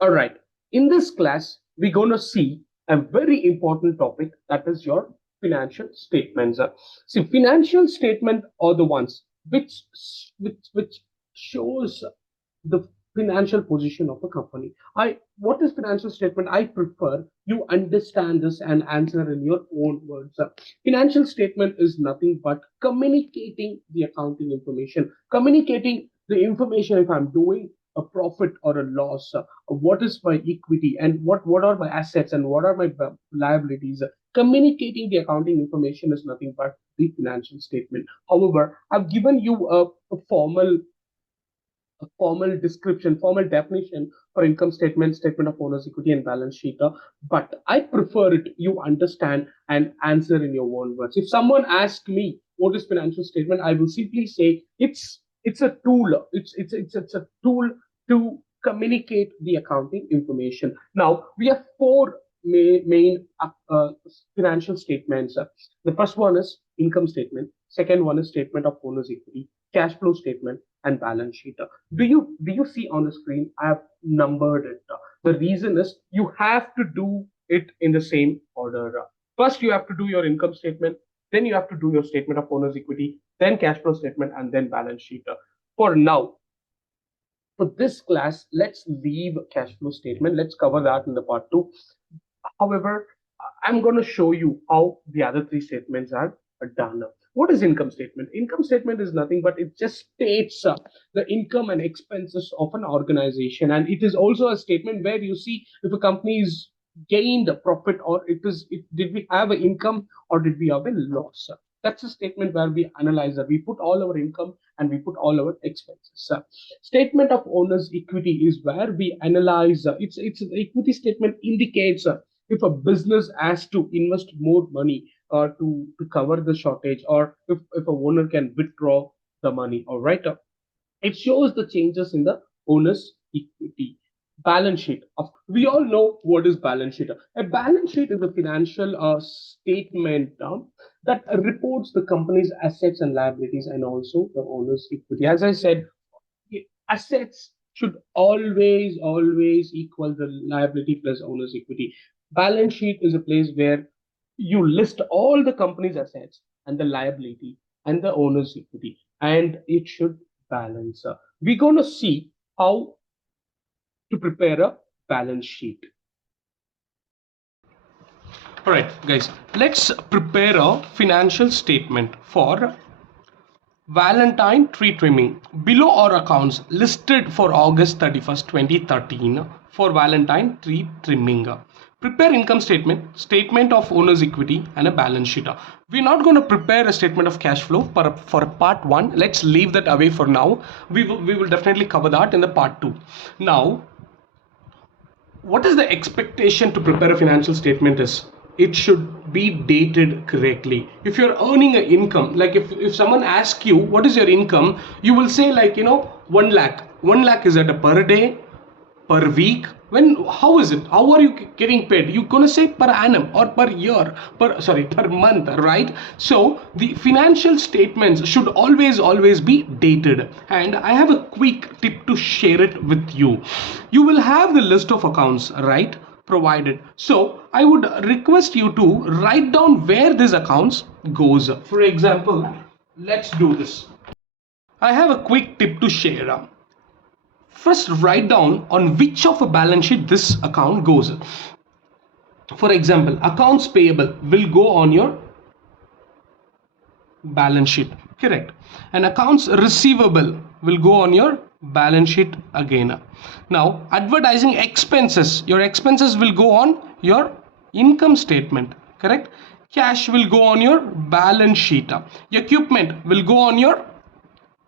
All right. In this class, we're going to see a very important topic, that is your financial statements. See, financial statement are the ones which shows the financial position of a company. What is financial statement? I prefer you understand this and answer in your own words. Financial statement is nothing but communicating the accounting information, communicating the information if I'm doing a profit or a loss, what is my equity and what are my assets and what are my liabilities. Communicating the accounting information is nothing but the financial statement. However, I've given you a formal description, formal definition for income statement, statement of owner's equity, and balance sheet. But I prefer it you understand and answer in your own words. If someone asks me what is financial statement, I will simply say it's a tool. It's a tool to communicate the accounting information. Now we have four main financial statements. The first one is income statement. Second one is statement of owner's equity, cash flow statement, and balance sheet. Do you see on the screen? I have numbered it. The reason is you have to do it in the same order. First, you have to do your income statement, then you have to do your statement of owner's equity, then cash flow statement, and then balance sheet. For now, for this class, let's leave cash flow statement. Let's cover that in the part two. However, I'm going to show you how the other three statements are done. What is income statement? Income statement is nothing but it just states the income and expenses of an organization, and it is also a statement where you see if a company is gained a profit or did we have an income or did we have a loss. That's a statement where we analyze that we put all our income and we put all our expenses. Statement of owner's equity is where we analyze. It's an equity statement indicates if a business has to invest more money to cover the shortage, or if a owner can withdraw the money. All right. It shows the changes in the owner's equity. Balance sheet. We all know what is balance sheet. A balance sheet is a financial statement that reports the company's assets and liabilities and also the owner's equity. As I said, assets should always equal the liability plus owner's equity. Balance sheet is a place where you list all the company's assets and the liability and the owner's equity, and it should balance. We're going to see how to prepare a balance sheet. All right, guys, let's prepare a financial statement for Valentine tree trimming. Below are accounts listed for August 31st, 2013 for Valentine tree trimming. Prepare income statement, statement of owner's equity, and a balance sheet. We're not going to prepare a statement of cash flow for part one. Let's leave that away for now. We will definitely cover that in the part two. Now, what is the expectation to prepare a financial statement is it should be dated correctly. If you're earning an income, like if someone asks you what is your income, you will say 1 lakh. 1 lakh is at a per day, per week. How is it? How are you getting paid? You're gonna say per annum or per year, per month, right? So the financial statements should always be dated. And I have a quick tip to share it with you. You will have the list of accounts, right, provided. So I would request you to write down where these accounts goes. For example, let's do this. I have a quick tip to share. First, write down on which of a balance sheet this account goes. For example, accounts payable will go on your balance sheet, correct? And accounts receivable will go on your balance sheet again. Now, advertising expenses, your expenses will go on your income statement, correct? Cash will go on your balance sheet. Equipment will go on your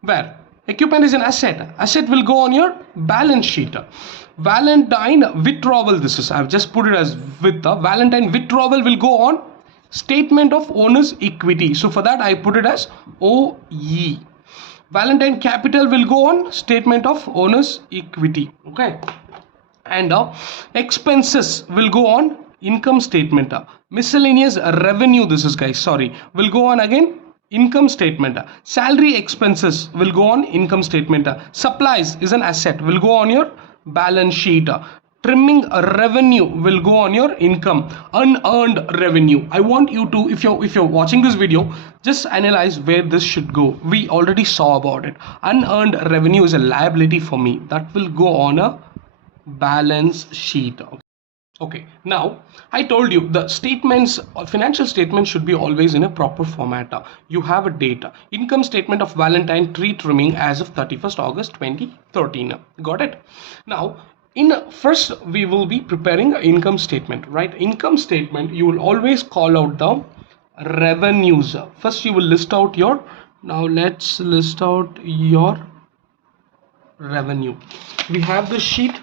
where? Equipment is an asset. Asset will go on your balance sheet. Valentine withdrawal, this is, I've just put it as with the Valentine withdrawal will go on statement of owner's equity. So for that I put it as OE. Valentine capital will go on statement of owner's equity. Okay. And expenses will go on income statement. Miscellaneous revenue, this is guys, sorry, will go on again income statement. Salary expenses will go on income statement. Supplies is an asset, will go on your balance sheet. trimming revenue will go on your income, unearned revenue. I want you to, if you're watching this video, just analyze where this should go. We already saw about it. Unearned revenue is a liability for me, that will go on a balance sheet. Okay, now I told you the statements, financial statements should be always in a proper format. You have a data, income statement of Valentine tree trimming as of 31st August 2013. Got it? Now, in first we will be preparing an income statement, right? Income statement, you will always call out the revenues. First you will list out your, now let's list out your revenue. We have the sheet,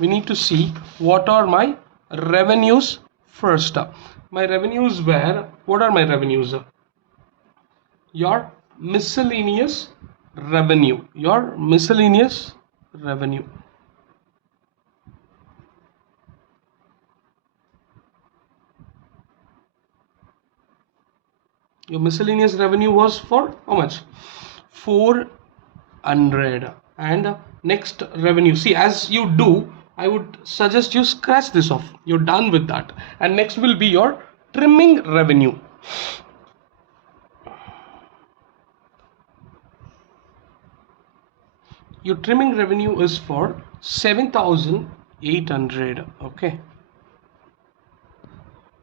we need to see what are my revenues first. My revenues were, what are my revenues? Your miscellaneous revenue, your miscellaneous revenue. Your miscellaneous revenue was for how much? 400. And next revenue, see, as you do, I would suggest you scratch this off, you're done with that. And next will be your trimming revenue. Your trimming revenue is for 7,800. okay,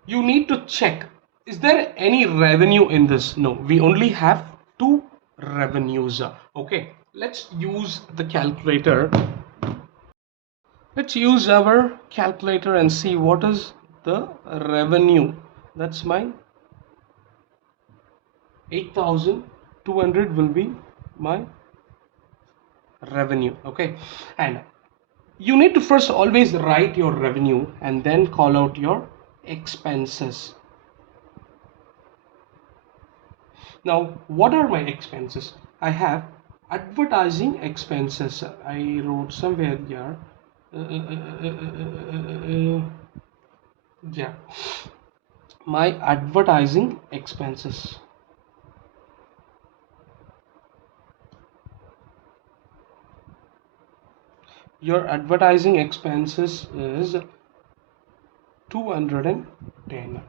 you need to check, is there any revenue in this? No, we only have two revenues. Okay, let's use the calculator. Let's use our calculator and see what is the revenue. That's my 8,200 will be my revenue. Okay, and you need to first always write your revenue and then call out your expenses. Now, what are my expenses? I have advertising expenses. I wrote somewhere here. Yeah, my advertising expenses. Your advertising expenses is 210.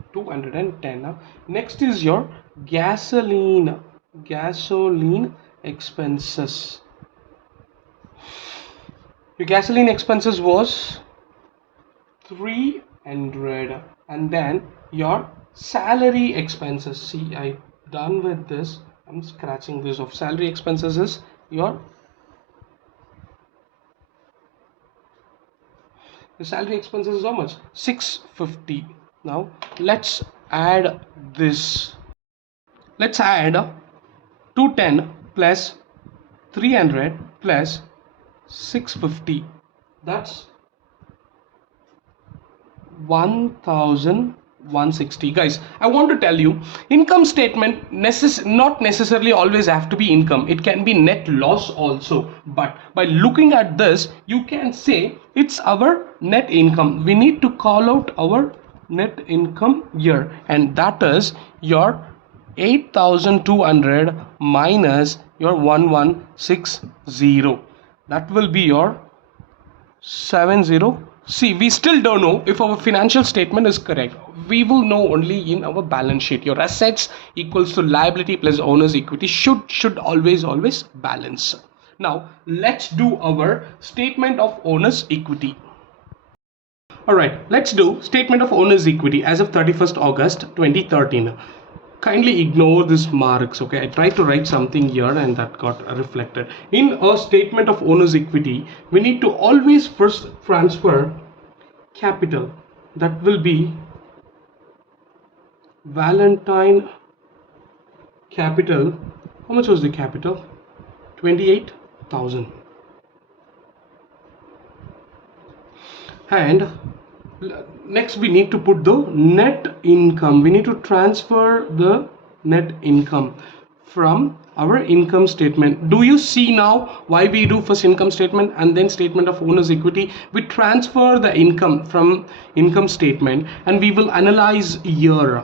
Next is your gasoline expenses. Your gasoline expenses was 300. And then your salary expenses, see, I done with this, I'm scratching this off. Salary expenses is your, the salary expenses is how much? 650. Now let's add this. Let's add 210 plus 300 plus 650. That's 1,160. Guys, I want to tell you, income statement not necessarily always have to be income. It can be net loss also. But by looking at this, you can say it's our net income. We need to call out our net income here, and that is your 8,200 minus your 1,160. That will be your 70. See, we still don't know if our financial statement is correct. We will know only in our balance sheet. Your assets equals to liability plus owner's equity should always balance. Now let's do our statement of owner's equity. All right, let's do statement of owner's equity as of 31st August 2013. Kindly ignore these marks. Okay, I tried to write something here and that got reflected. In a statement of owner's equity, we need to always first transfer capital. That will be Valentine capital. How much was the capital? 28,000. And next we need to put the net income. We need to transfer the net income from our income statement. Do you see now why we do first income statement and then statement of owner's equity? We transfer the income from income statement and we will analyze here.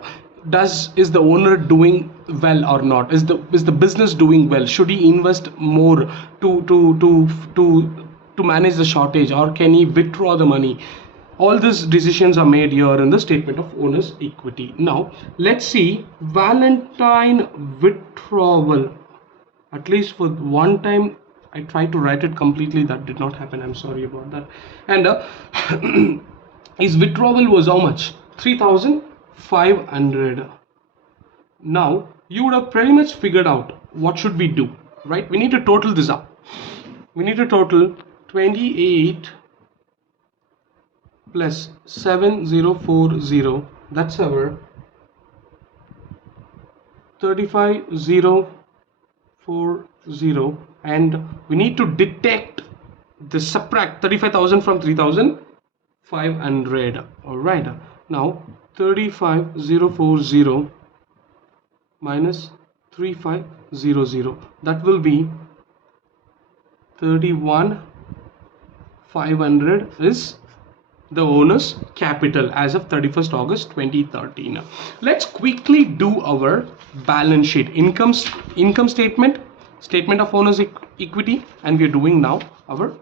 Is the owner doing well or not? Is the business doing well? Should he invest more to to manage the shortage, or can he withdraw the money? All these decisions are made here in the statement of owner's equity. Now let's see Valentine withdrawal. At least for one time I tried to write it completely, that did not happen, I'm sorry about that. And his withdrawal was how much? 3,500. Now you would have pretty much figured out what should we do, right? We need to total this up. We need to total 28 plus 7040, that's our 35040, and we need to detect the subtract 35,000 from 3,500. all right, now 35040 minus 3500, that will be 31,500 is the owner's capital as of 31st August 2013. Let's quickly do our balance sheet, income statement, statement of owner's equity, and we're doing now our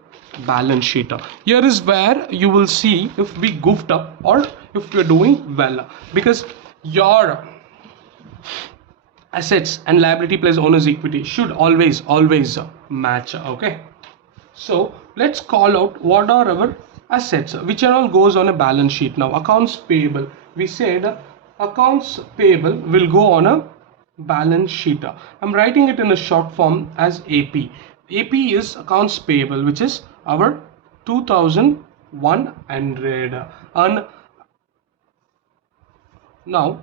balance sheet. Here is where you will see if we goofed up or if we're doing well, because your assets and liability plus owner's equity should always match. Okay, so let's call out what are our assets, which are all goes on a balance sheet. Now accounts payable, we said accounts payable will go on a balance sheet. I'm writing it in a short form as AP. AP is accounts payable, which is our 2,100. And now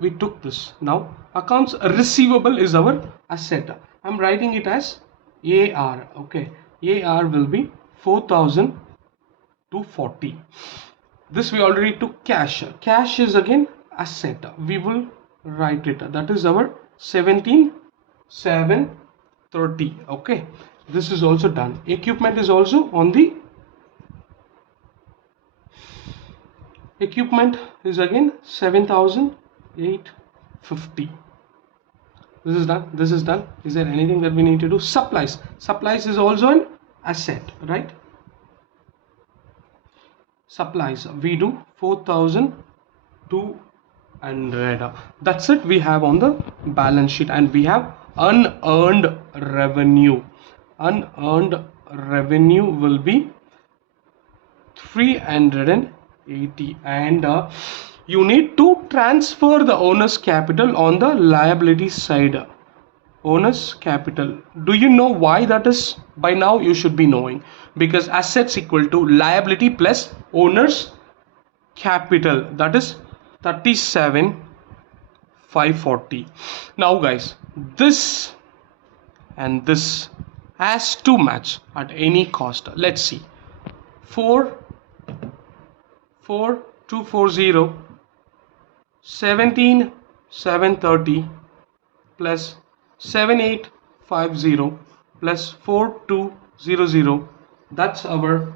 we took this. Now accounts receivable is our asset. I'm writing it as AR. Okay, AR will be 4,240. This we already took cash. Cash is again asset. We will write it. That is our 17,730. Okay, this is also done. Equipment is also on the equipment is again 7,850. This is done. This is done. Is there anything that we need to do? Supplies. Supplies is also an asset, right? Supplies we do 4,200. That's it we have on the balance sheet. And we have unearned revenue. Unearned revenue will be 380, and you need to transfer the owner's capital on the liability side. Owner's capital, do you know why that is? By now you should be knowing, because assets equal to liability plus owner's capital, that is 37,540. Now guys, this and this has to match at any cost. Let's see. 4,240 17,730 plus 7,850 plus 4,200, that's our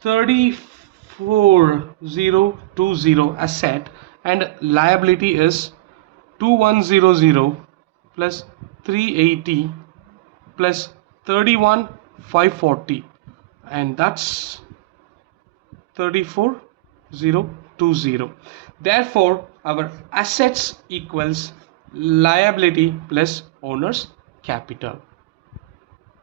34,020 asset, and liability is 2,100 plus 380 plus 31,540, and that's 34,020. Therefore our assets equals liability plus owner's capital.